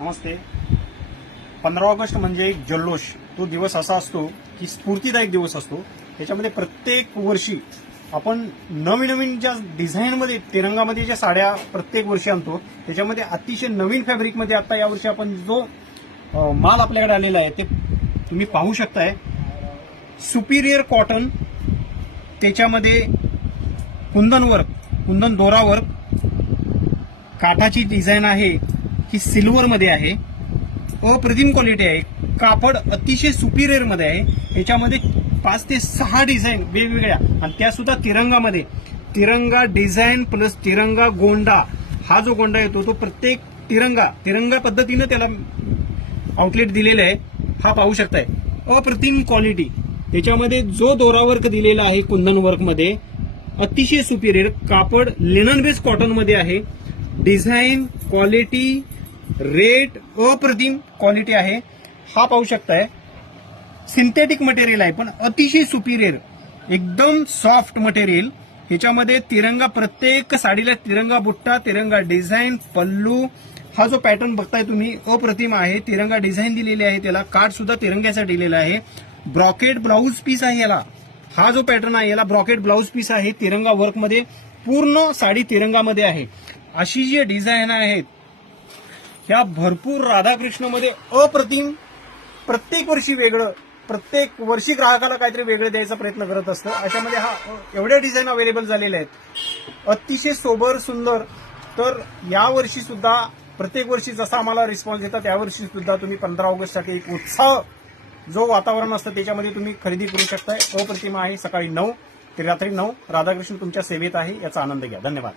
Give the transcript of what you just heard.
नमस्ते. 15 August म्हणजे एक जल्लोष. तो दिवस असा असतो की स्फूर्तीदायक दिवस असतो. त्याच्यामध्ये प्रत्येक वर्षी आपण नवीन नवीन ज्या डिझाईनमध्ये तिरंगामध्ये ज्या साड्या प्रत्येक वर्षी आणतो त्याच्यामध्ये अतिशय नवीन फॅब्रिकमध्ये आता यावर्षी आपण जो माल आपल्याकडे आलेला आहे ते तुम्ही पाहू शकताय. सुपिरियर कॉटन, त्याच्यामध्ये कुंदन वर्क, कुंदन दोरा वर्क, काठाची डिझाईन आहे ही सिल्वरमध्ये आहे. अप्रतिम क्वालिटी आहे. कापड अतिशय सुपिरियर मध्ये आहे. याच्यामध्ये 5 ते 6 डिझाईन वेगवेगळ्या आणि त्या सुद्धा तिरंगामध्ये. तिरंगा डिझाईन प्लस तिरंगा गोंडा. हा जो गोंडा येतो तो प्रत्येक तिरंगा पद्धतीनं त्याला आउटलेट दिलेलं आहे. हा पाहू शकताय. अप्रतिम क्वालिटी. त्याच्यामध्ये जो दोरा वर्क दिलेला आहे कुंदन वर्कमध्ये अतिशय सुपिरियर. कापड लिनन बेस कॉटन मध्ये आहे. डिझाईन, क्वालिटी, रेट अप्रतिम क्वालिटी आहे. हा पाहू शकताय. सिंथेटिक मटेरियल आहे पण अतिशय सुपिरियर, एकदम सॉफ्ट मटेरियल. ह्याच्यामध्ये तिरंगा, प्रत्येक साडीला तिरंगा बुट्टा, तिरंगा डिझाईन, पल्लू. हा जो पॅटर्न बघताय तुम्ही अप्रतिम आहे. तिरंगा डिझाईन दिलेली आहे, त्याला कार्ड सुद्धा तिरंग्याचा दिलेला आहे. ब्रॉकेट ब्लाऊज पीस आहे याला. हा जो पॅटर्न आहे याला ब्रॉकेट ब्लाऊज पीस आहे. तिरंगा वर्कमध्ये पूर्ण साडी तिरंगामध्ये आहे. अशी जी डिझाईन आहेत ह्या भरपूर राधाकृष्णमध्ये अप्रतिम. प्रत्येक वर्षी वेगळं, प्रत्येक वर्षी ग्राहकाला काहीतरी वेगळं द्यायचा प्रयत्न करत असतं. अशामध्ये हा एवढ्या डिझाईन अवेलेबल झालेल्या आहेत, अतिशय सोबर, सुंदर. तर यावर्षी सुद्धा प्रत्येक वर्षी जसा आम्हाला रिस्पॉन्स देतात यावर्षी सुद्धा तुम्ही 15 ऑगस्टसाठी एक उत्साह जो वातावरण असतं त्याच्यामध्ये तुम्ही खरेदी करू शकताय. अप्रतिम आहे. सकाळी 9 ते रात्री 9 राधाकृष्ण तुमच्या सेवेत आहे. याचा आनंद घ्या. धन्यवाद.